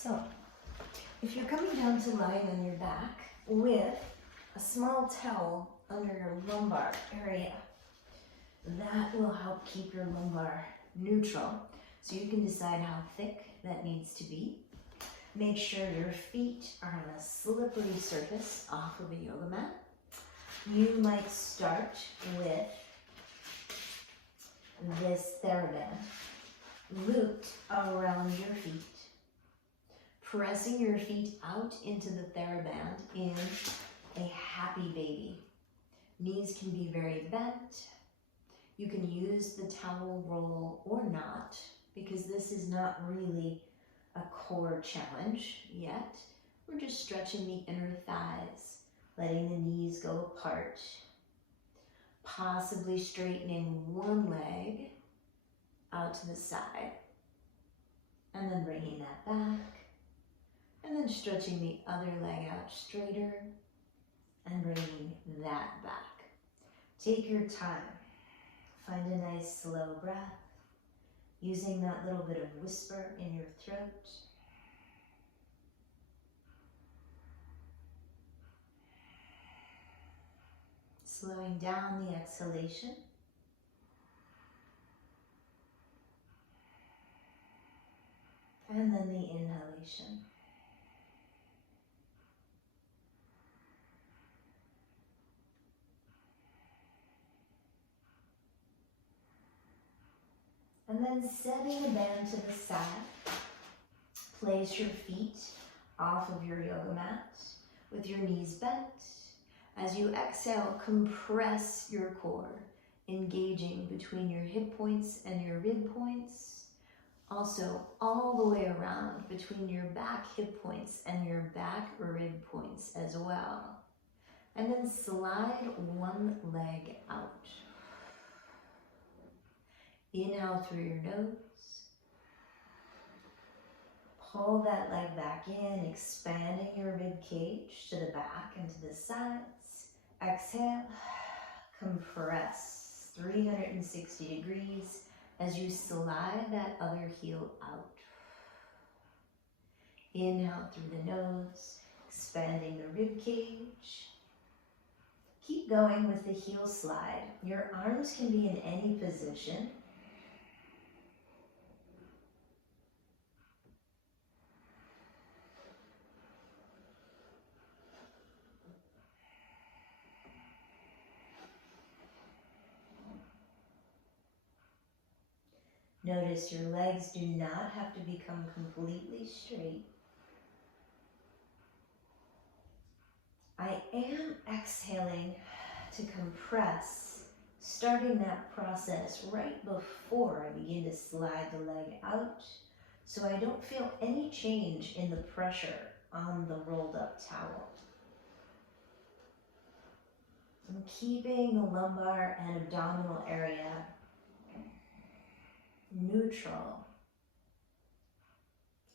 So, if you're coming down to lying on your back with a small towel under your lumbar area, that will help keep your lumbar neutral. So you can decide how thick that needs to be. Make sure your feet are on a slippery surface off of a yoga mat. You might start with this Theraband looped around your feet, pressing your feet out into the Theraband in a happy baby. Knees can be very bent. You can use the towel roll or not, because this is not really a core challenge yet. We're just stretching the inner thighs, letting the knees go apart, possibly straightening one leg out to the side, and then bringing that back, and then stretching the other leg out straighter, and bringing that back. Take your time. Find a nice slow breath, using that little bit of whisper in your throat. Slowing down the exhalation. And then the inhalation. And then setting the band to the side, place your feet off of your yoga mat with your knees bent. As you exhale, compress your core, engaging between your hip points and your rib points. Also, all the way around between your back hip points and your back rib points as well. And then slide one leg out. Inhale through your nose. Pull that leg back in, expanding your rib cage to the back and to the sides. Exhale, compress 360 degrees as you slide that other heel out. Inhale through the nose, expanding the rib cage. Keep going with the heel slide. Your arms can be in any position. Notice your legs do not have to become completely straight. I am exhaling to compress, starting that process right before I begin to slide the leg out, so I don't feel any change in the pressure on the rolled up towel. I'm keeping the lumbar and abdominal area neutral.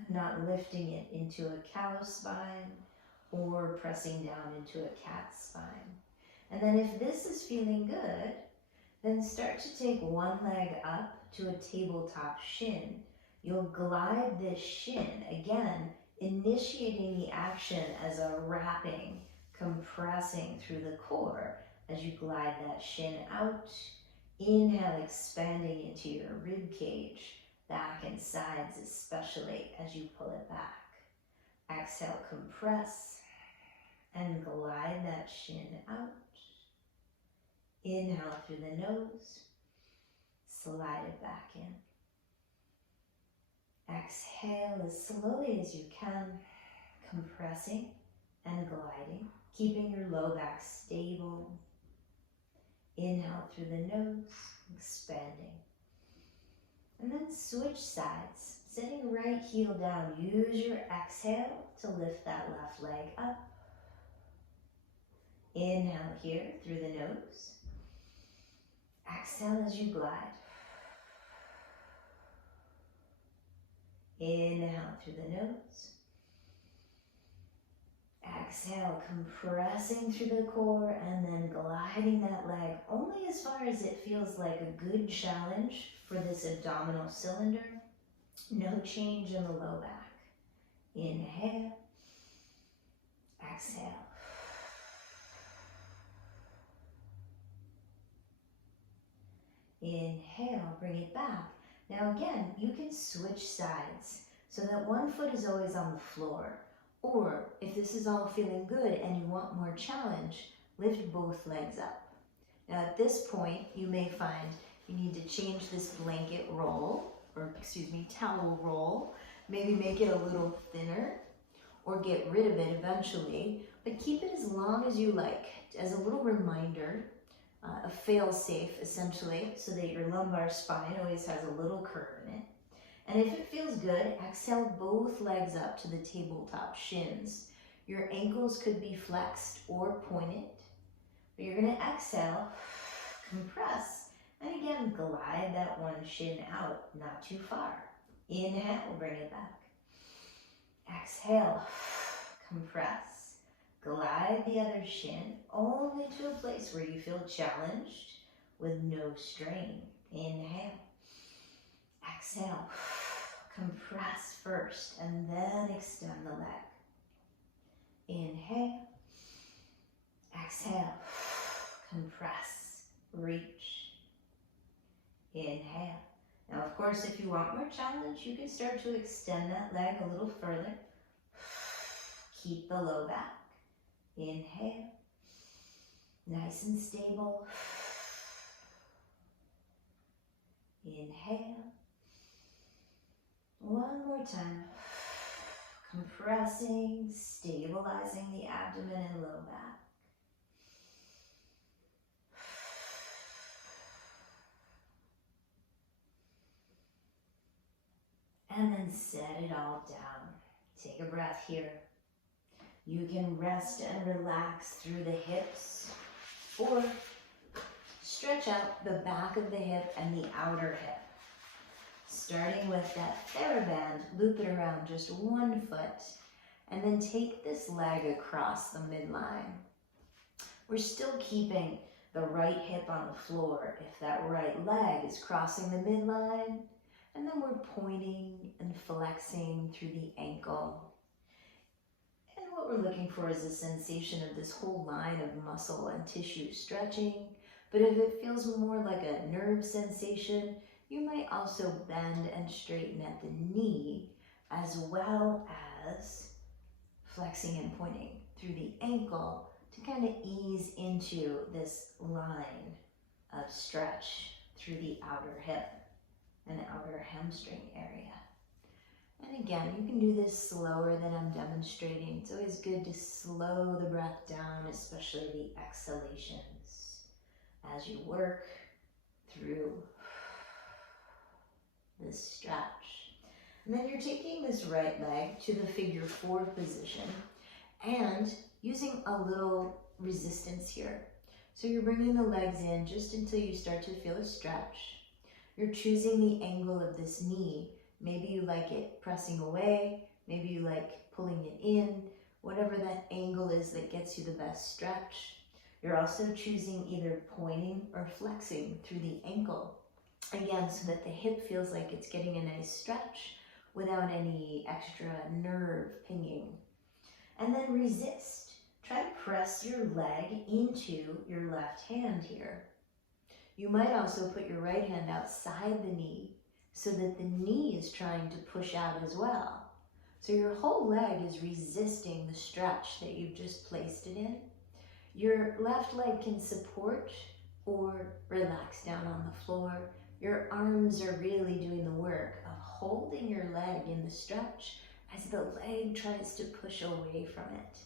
I'm not lifting it into a cow spine or pressing down into a cat spine. And then if this is feeling good, then start to take one leg up to a tabletop shin. You'll glide this shin, again, initiating the action as a wrapping, compressing through the core as you glide that shin out. Inhale, expanding into your rib cage, back and sides especially as you pull it back. Exhale, compress, and glide that shin out. Inhale through the nose, slide it back in. Exhale as slowly as you can, compressing and gliding, keeping your low back stable. Inhale through the nose, expanding. And then switch sides, setting right heel down. Use your exhale to lift that left leg up. Inhale here through the nose. Exhale as you glide. Inhale through the nose. Exhale, compressing through the core and then gliding that leg only as far as it feels like a good challenge for this abdominal cylinder. No change in the low back. Inhale. Exhale. Inhale, bring it back. Now again, you can switch sides so that one foot is always on the floor. Or if this is all feeling good and you want more challenge, lift both legs up. Now at this point, you may find you need to change this blanket roll, or towel roll. Maybe make it a little thinner or get rid of it eventually, but keep it as long as you like as a little reminder, a fail-safe essentially, so that your lumbar spine always has a little curve in it. And if it feels good, exhale both legs up to the tabletop shins. Your ankles could be flexed or pointed, but you're gonna exhale, compress, and again, glide that one shin out, not too far. Inhale, bring it back. Exhale, compress, glide the other shin only to a place where you feel challenged with no strain. Inhale, exhale, compress first and then extend the leg. Inhale, exhale, compress, reach. Inhale. Now, of course, if you want more challenge, you can start to extend that leg a little further. Keep the low back. Inhale. Nice and stable. Inhale. One more time. Compressing, stabilizing the abdomen and low back. And then set it all down. Take a breath here. You can rest and relax through the hips or stretch out the back of the hip and the outer hip. Starting with that Theraband, loop it around just one foot and then take this leg across the midline. We're still keeping the right hip on the floor if that right leg is crossing the midline. And then we're pointing and flexing through the ankle. And what we're looking for is a sensation of this whole line of muscle and tissue stretching. But if it feels more like a nerve sensation, you might also bend and straighten at the knee, as well as flexing and pointing through the ankle to kind of ease into this line of stretch through the outer hip and outer hamstring area. And again, you can do this slower than I'm demonstrating. It's always good to slow the breath down, especially the exhalations, as you work through this stretch. And then you're taking this right leg to the figure 4 position and using a little resistance here. So you're bringing the legs in just until you start to feel a stretch. You're choosing the angle of this knee. Maybe you like it pressing away, maybe you like pulling it in, whatever that angle is that gets you the best stretch. You're also choosing either pointing or flexing through the ankle. Again, so that the hip feels like it's getting a nice stretch without any extra nerve pinging. And then resist. Try to press your leg into your left hand here. You might also put your right hand outside the knee so that the knee is trying to push out as well. So your whole leg is resisting the stretch that you've just placed it in. Your left leg can support or relax down on the floor. Your arms are really doing the work of holding your leg in the stretch as the leg tries to push away from it.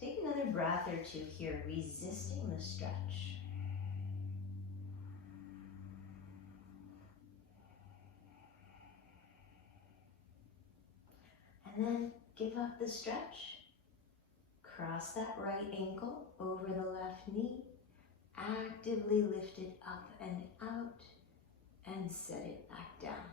Take another breath or two here, resisting the stretch. And then give up the stretch. Cross that right ankle over the left knee. Actively lift it up and out and set it back down.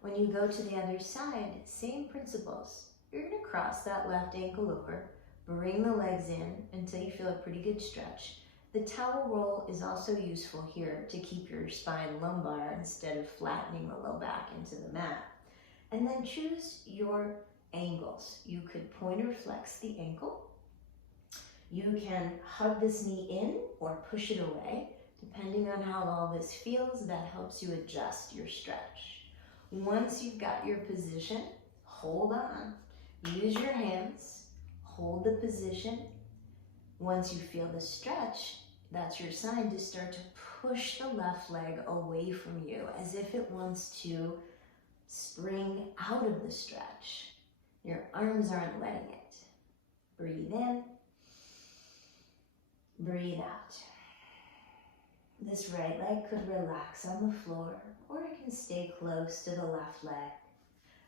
When you go to the other side, same principles. You're going to cross that left ankle over, bring the legs in until you feel a pretty good stretch. The towel roll is also useful here to keep your spine lumbar instead of flattening the low back into the mat. And then choose your angles. You could pointer flex the ankle. You can hug this knee in or push it away. Depending on how all this feels, that helps you adjust your stretch. Once you've got your position, hold on. Use your hands, hold the position. Once you feel the stretch, that's your sign to start to push the left leg away from you as if it wants to spring out of the stretch. Your arms aren't letting it. Breathe in, breathe out. This right leg could relax on the floor, or it can stay close to the left leg.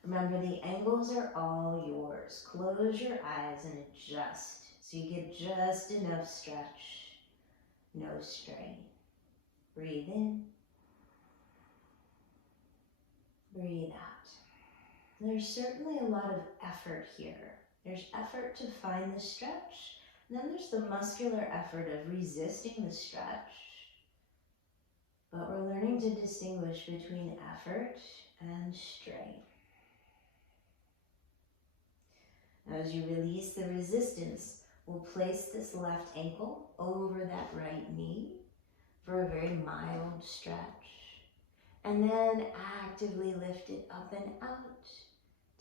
Remember, the angles are all yours. Close your eyes and adjust so you get just enough stretch, no strain. Breathe in, breathe out. There's certainly a lot of effort here. There's effort to find the stretch, and then there's the muscular effort of resisting the stretch. But we're learning to distinguish between effort and strain. As you release the resistance, we'll place this left ankle over that right knee for a very mild stretch. And then actively lift it up and out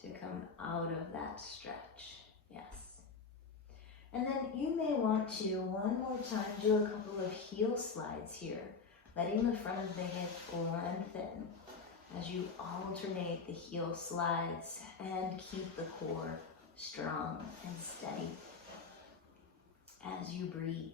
to come out of that stretch. Yes. And then you may want to, one more time, do a couple of heel slides here, letting the front of the hip lengthen as you alternate the heel slides and keep the core strong and steady as you breathe.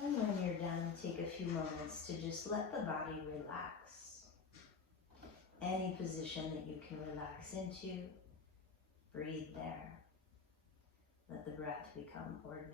And when you're done, take a few moments to just let the body relax. Any position that you can relax into, breathe there. Let the breath become ordinary.